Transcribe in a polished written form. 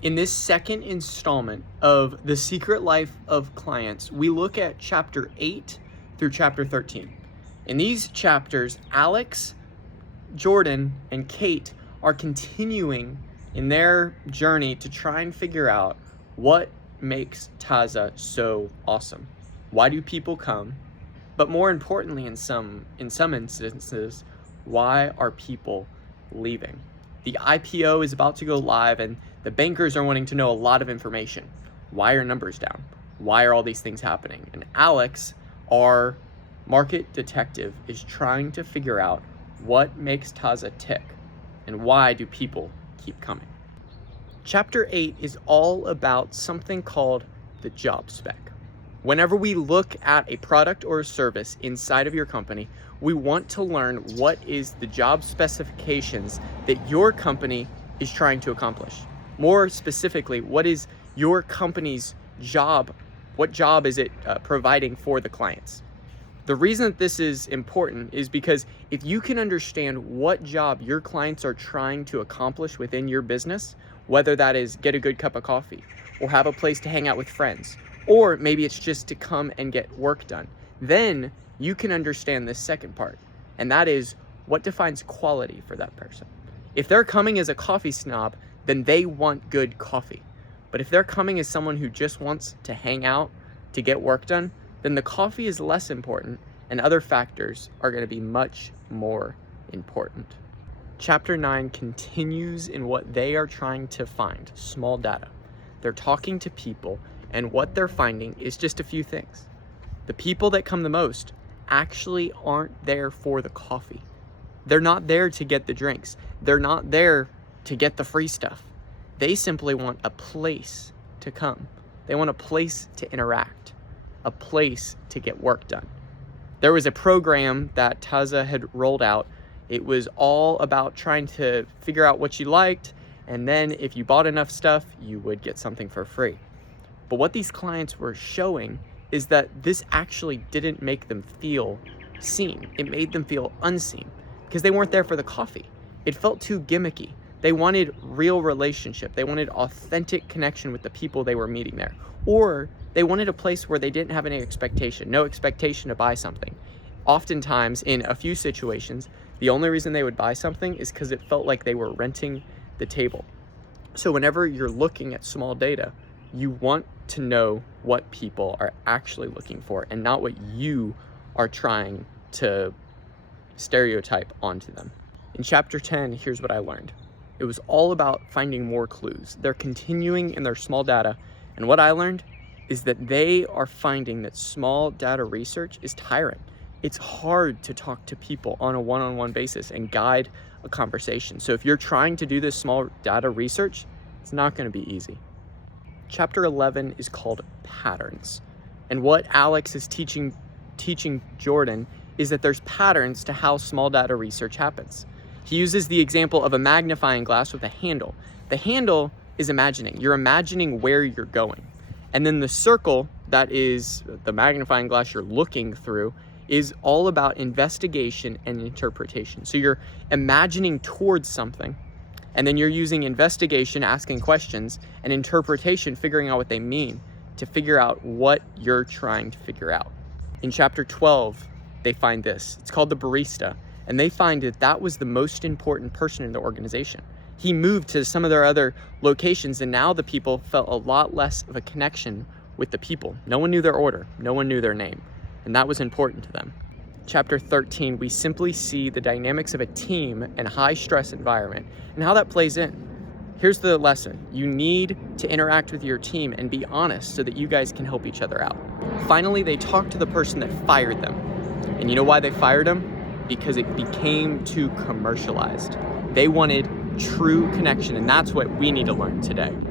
In this second installment of The Secret Life of Clients, we look at chapter 8 through chapter 13. In these chapters, Alex, Jordan, and Kate are continuing in their journey to try and figure out what makes Taza so awesome. Why do people come? But more importantly, in some instances, why are people leaving? The IPO is about to go live and the bankers are wanting to know a lot of information. Why are numbers down? Why are all these things happening? And Alex, our market detective, is trying to figure out what makes Taza tick and why do people keep coming. Chapter 8 is all about something called the job spec. Whenever we look at a product or a service inside of your company, we want to learn what is the job specifications that your company is trying to accomplish. More specifically, what is your company's job? What job is it providing for the clients? The reason that this is important is because if you can understand what job your clients are trying to accomplish within your business, whether that is get a good cup of coffee or have a place to hang out with friends, or maybe it's just to come and get work done, then you can understand this second part, and that is what defines quality for that person. If they're coming as a coffee snob, then they want good coffee. But if they're coming as someone who just wants to hang out, to get work done, then the coffee is less important and other factors are going to be much more important. Chapter 9 continues in what they are trying to find, small data. They're talking to people, and what they're finding is just a few things. The people that come the most actually aren't there for the coffee. They're not there to get the drinks. They're not there to get the free stuff. They simply want a place to come. They want a place to interact, a place to get work done. There was a program that Taza had rolled out. It was all about trying to figure out what you liked, and then if you bought enough stuff, you would get something for free. But what these clients were showing is that this actually didn't make them feel seen. It made them feel unseen because they weren't there for the coffee. It felt too gimmicky. They wanted real relationship. They wanted authentic connection with the people they were meeting there. Or they wanted a place where they didn't have any expectation, no expectation to buy something. Oftentimes, in a few situations, the only reason they would buy something is because it felt like they were renting the table. So whenever you're looking at small data, you want to know what people are actually looking for and not what you are trying to stereotype onto them. In chapter 10, here's what I learned. It was all about finding more clues. They're continuing in their small data, and what I learned is that they are finding that small data research is tiring. It's hard to talk to people on a one-on-one basis and guide a conversation. So if you're trying to do this small data research, it's not going to be easy. Chapter 11 is called patterns. And what Alex is teaching Jordan is that there's patterns to how small data research happens. He uses the example of a magnifying glass with a handle. The handle is imagining. You're imagining where you're going. And then the circle, that is the magnifying glass you're looking through, is all about investigation and interpretation. So you're imagining towards something, and then you're using investigation, asking questions, and interpretation, figuring out what they mean to figure out what you're trying to figure out. In chapter 12, they find this. It's called the barista, and they find that that was the most important person in the organization. He moved to some of their other locations, and now the people felt a lot less of a connection with the people. No one knew their order. No one knew their name, and that was important to them. Chapter 13, we simply see the dynamics of a team and high-stress environment and how that plays in. Here's the lesson. You need to interact with your team and be honest so that you guys can help each other out. Finally, they talked to the person that fired them. And you know why they fired him? Because it became too commercialized. They wanted true connection, and that's what we need to learn today.